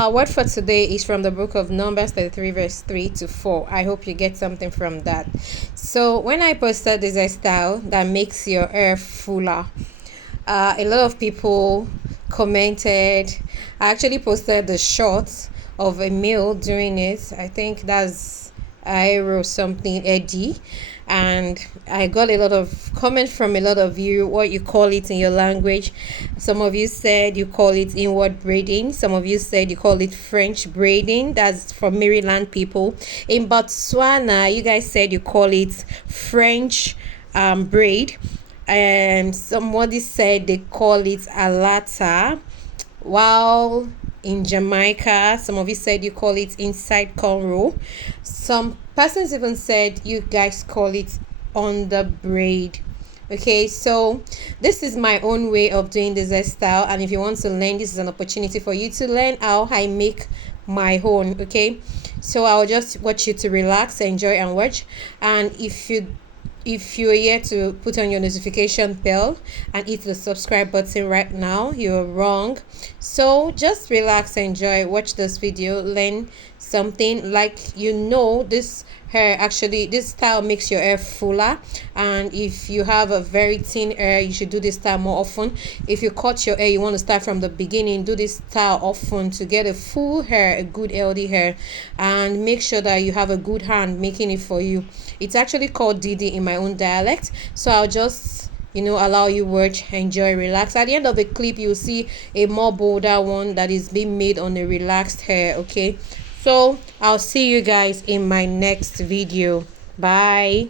Our word for today is from the book of Numbers 33 verse 3 to 4. I hope you get something from that. So when I posted this hairstyle that makes your hair fuller, a lot of people commented. I actually posted the shot of a male doing it. I think that's Aero something Eddie, and I got a lot of comments from a lot of you what you call it in your language. Some of you said you call it inward braiding. Some of you said you call it French braiding. That's from Maryland people. In Botswana, you guys said you call it French braid, and somebody said they call it ALATA, while in Jamaica some of you said you call it inside cornrow. Some persons even said you guys call it on the braid. Okay, so this is my own way of doing this hairstyle, and if you want to learn, this is an opportunity for you to learn how I make my own. Okay, so I'll just watch you to relax, enjoy and watch. And if you're here to put on your notification bell and hit the subscribe button right now, you're wrong. So just relax, enjoy, watch this video, learn something. Like, this style makes your hair fuller, and if you have a very thin hair, you should do this style more often. If you cut your hair, you want to start from the beginning, do this style often to get a full hair, a good healthy hair, and make sure that you have a good hand making it for you. It's actually called Didi in my own dialect, so I'll just allow you watch, enjoy, relax. At the end of the clip, you'll see a more bolder one that is being made on a relaxed hair. Okay, so I'll see you guys in my next video. Bye.